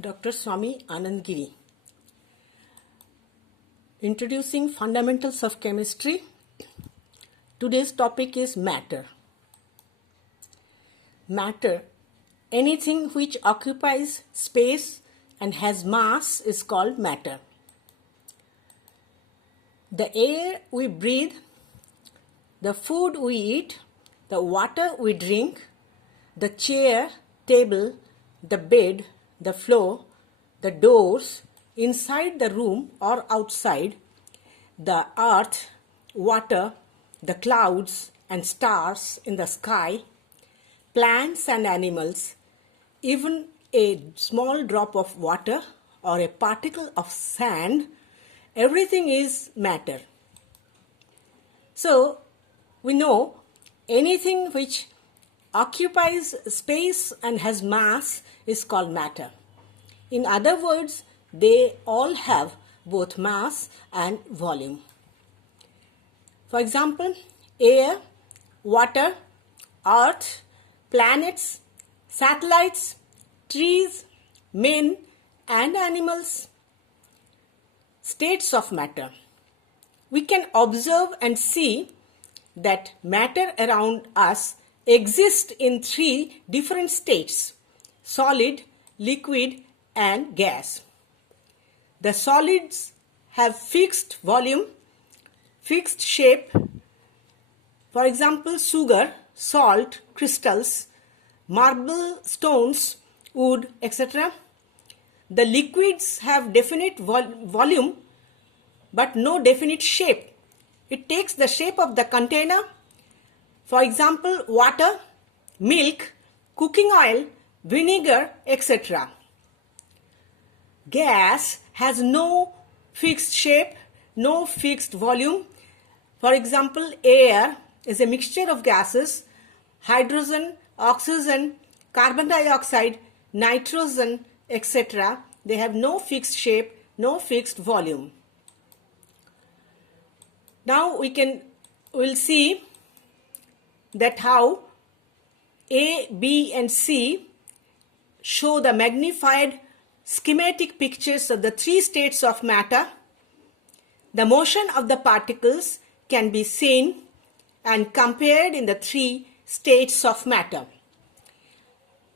Dr. Swami Anand Giri. Introducing Fundamentals of Chemistry. Today's topic is matter. Matter, anything which occupies space and has mass is called matter. The air we breathe, the food we eat, the water we drink, the chair, table, the bed, the floor, the doors, inside the room or outside, the earth, water, the clouds and stars in the sky, plants and animals, even a small drop of water or a particle of sand, everything is matter. So, we know anything which occupies space and has mass is called matter. In other words, they all have both mass and volume. For example, air, water, earth, planets, satellites, trees, men and animals. States of matter. We can observe and see that matter around us exists in three different states: solid, liquid and gas. The solids have fixed volume, fixed shape. For example, sugar, salt, crystals, marble, stones, wood, etc. The liquids have definite volume but no definite shape. It takes the shape of the container. For example, water, milk, cooking oil, vinegar, etc. Gas has no fixed shape, no fixed volume. For example, air is a mixture of gases: hydrogen, oxygen, carbon dioxide, nitrogen, etc. They have no fixed shape, no fixed volume. Now we'll see that how A, B and C show the magnified schematic pictures of the three states of matter. The motion of the particles can be seen and compared in the three states of matter.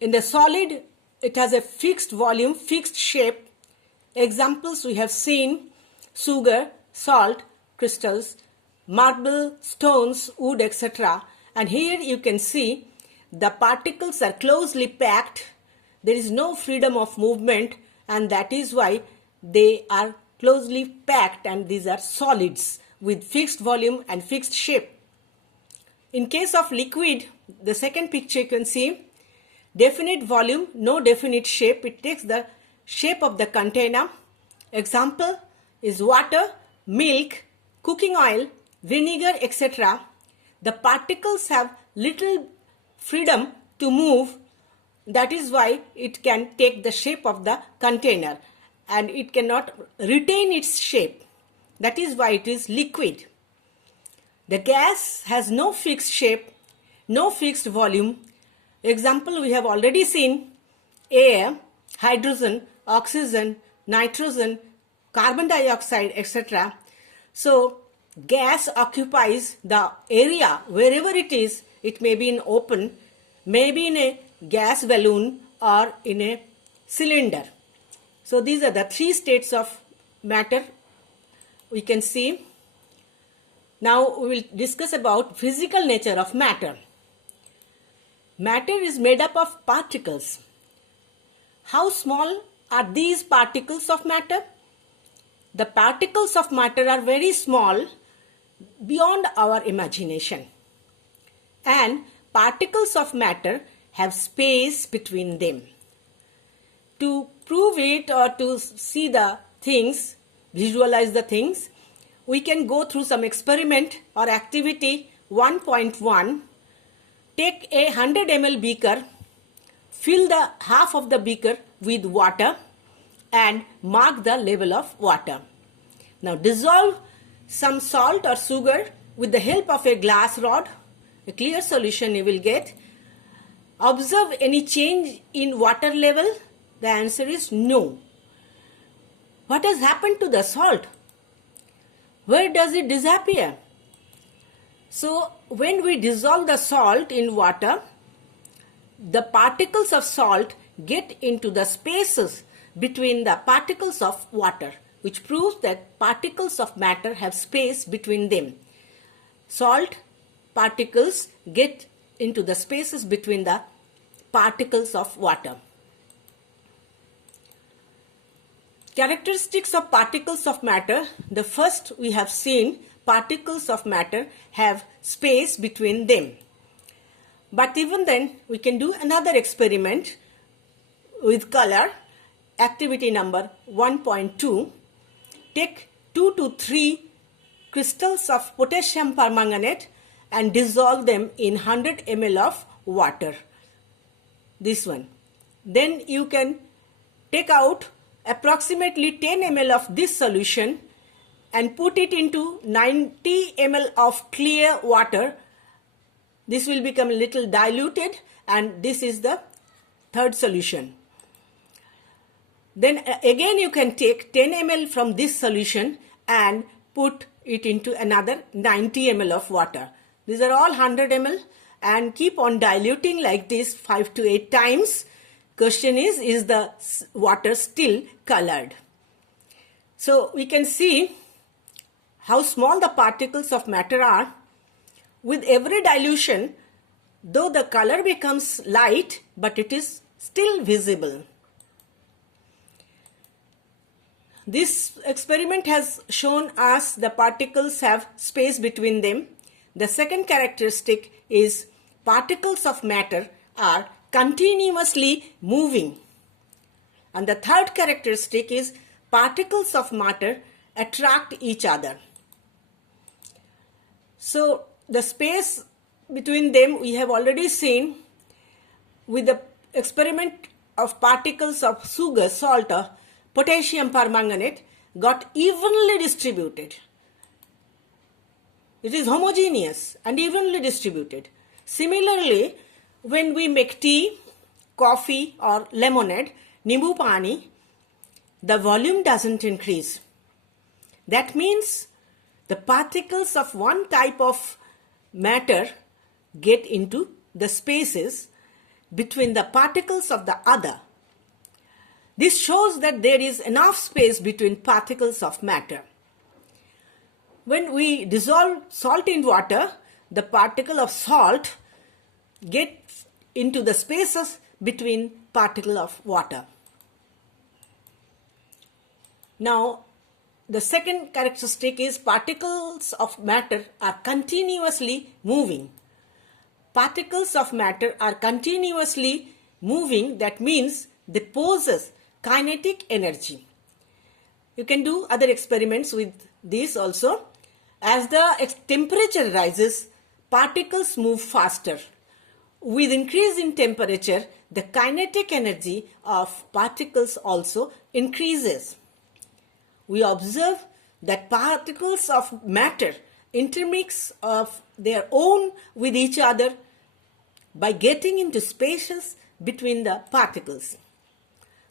In the solid, it has a fixed volume, fixed shape. Examples we have seen: sugar, salt, crystals, marble, stones, wood, etc. And here you can see the particles are closely packed. There is no freedom of movement, and that is why they are closely packed, and these are solids with fixed volume and fixed shape. In case of liquid, the second picture you can see definite volume, no definite shape. It takes the shape of the container. Example is water, milk, cooking oil, vinegar, etc. The particles have little freedom to move. That is why it can take the shape of the container and it cannot retain its shape. That is why it is liquid. The gas has no fixed shape, no fixed volume. Example we have already seen: air, hydrogen, oxygen, nitrogen, carbon dioxide, etc. So gas occupies the area wherever it is. It may be in open, maybe in a gas balloon or in a cylinder. So these are the three states of matter we can see. Now we will discuss about physical nature of matter. Matter is made up of particles. How small are these particles of matter? The particles of matter are very small, beyond our imagination. And particles of matter have space between them. To prove it or to see the things, visualize the things, we can go through some experiment or activity 1.1. Take a 100 ml beaker, fill the half of the beaker with water and mark the level of water. Now dissolve some salt or sugar with the help of a glass rod. A clear solution you will get. Observe any change in water level. The answer is no. What has happened to the salt? Where does it disappear? So, when we dissolve the salt in water, the particles of salt get into the spaces between the particles of water, which proves that particles of matter have space between them. Salt particles get into the spaces between the particles of water. Characteristics of particles of matter. The first we have seen, particles of matter have space between them. But even then, we can do another experiment with color. Activity number 1.2. Take 2 to 3 crystals of potassium permanganate and dissolve them in 100 ml of water. This one. Then you can take out approximately 10 ml of this solution and put it into 90 ml of clear water. This will become a little diluted, and this is the third solution. Then again you can take 10 ml from this solution and put it into another 90 ml of water. These are all 100 ml, and keep on diluting like this 5 to 8 times. Question is the water still colored? So we can see how small the particles of matter are. With every dilution, though the color becomes light, but it is still visible. This experiment has shown us the particles have space between them. The second characteristic is particles of matter are continuously moving. And the third characteristic is particles of matter attract each other. So the space between them we have already seen with the experiment of particles of sugar, salt, potassium permanganate got evenly distributed. It is homogeneous and evenly distributed. Similarly, when we make tea, coffee or lemonade, nimbu pani, the volume doesn't increase. That means the particles of one type of matter get into the spaces between the particles of the other. This shows that there is enough space between particles of matter. When we dissolve salt in water, the particle of salt gets into the spaces between particle of water. Now, the second characteristic is particles of matter are continuously moving. Particles of matter are continuously moving. That means they possess kinetic energy. You can do other experiments with this also. As the temperature rises, particles move faster. With increase in temperature, the kinetic energy of particles also increases. We observe that particles of matter intermix of their own with each other by getting into spaces between the particles.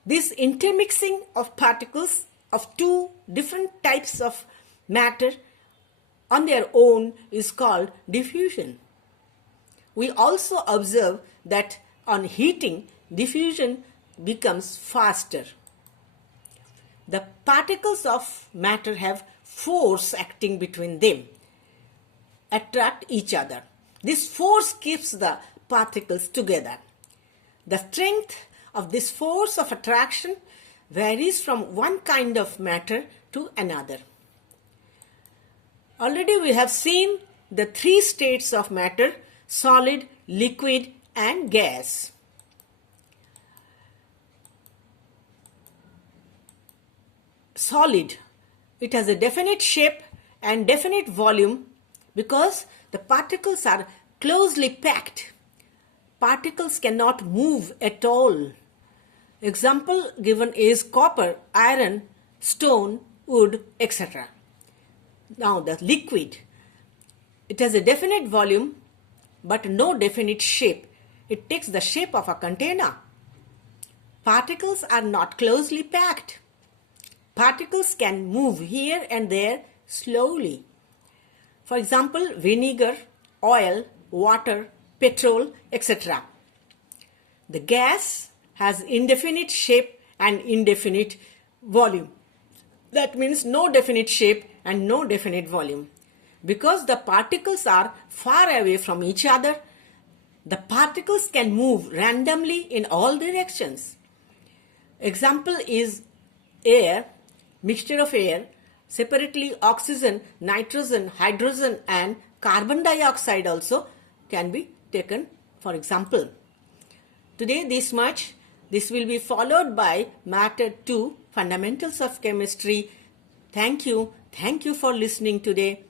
This intermixing of particles of two different types of matter on their own is called diffusion. We also observe that on heating, diffusion becomes faster. The particles of matter have force acting between them, attract each other. This force keeps the particles together. The strength of this force of attraction varies from one kind of matter to another. Already we have seen the three states of matter: solid, liquid, and gas. Solid, it has a definite shape and definite volume because the particles are closely packed. Particles cannot move at all. Example given is copper, iron, stone, wood, etc. Now the liquid, it has a definite volume but no definite shape. It takes the shape of a container. Particles are not closely packed. Particles can move here and there slowly. For example, vinegar, oil, water, petrol, etc. The gas has indefinite shape and indefinite volume. That means no definite shape and no definite volume. Because the particles are far away from each other, the particles can move randomly in all directions. Example is air, mixture of air, separately oxygen, nitrogen, hydrogen and carbon dioxide also can be taken for example. Today this much. This will be followed by Matter 2, Fundamentals of Chemistry. Thank you. Thank you for listening today.